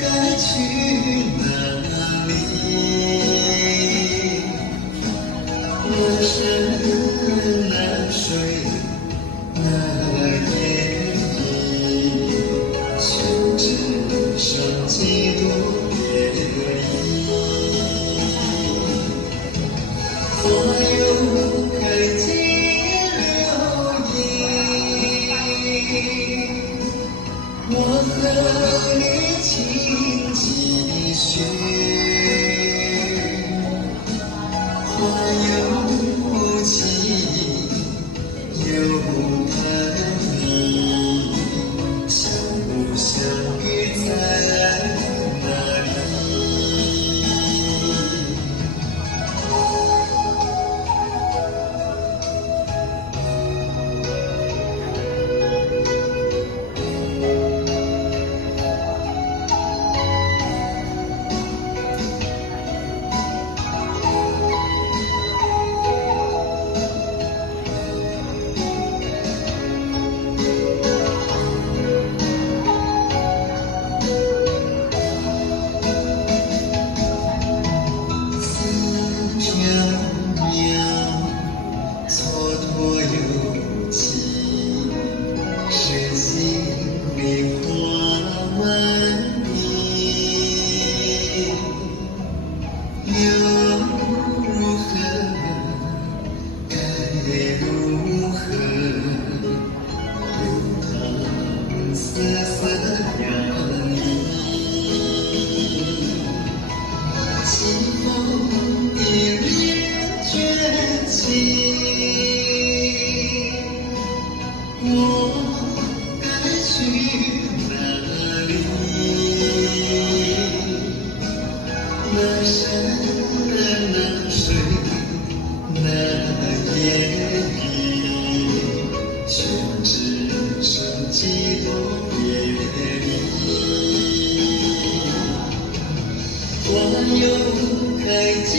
该去哪里？南山南水那夜里，却只剩几多别离。花又开尽流萤，我和你轻几许，花又无情，又盼你相不相遇在哪里？蹉跎有情，是心里花万里，又如何？该如何？流淌丝丝染意，清风一缕卷起。我该去哪里？南山南水那夜里，却只剩几多别离。花又开尽。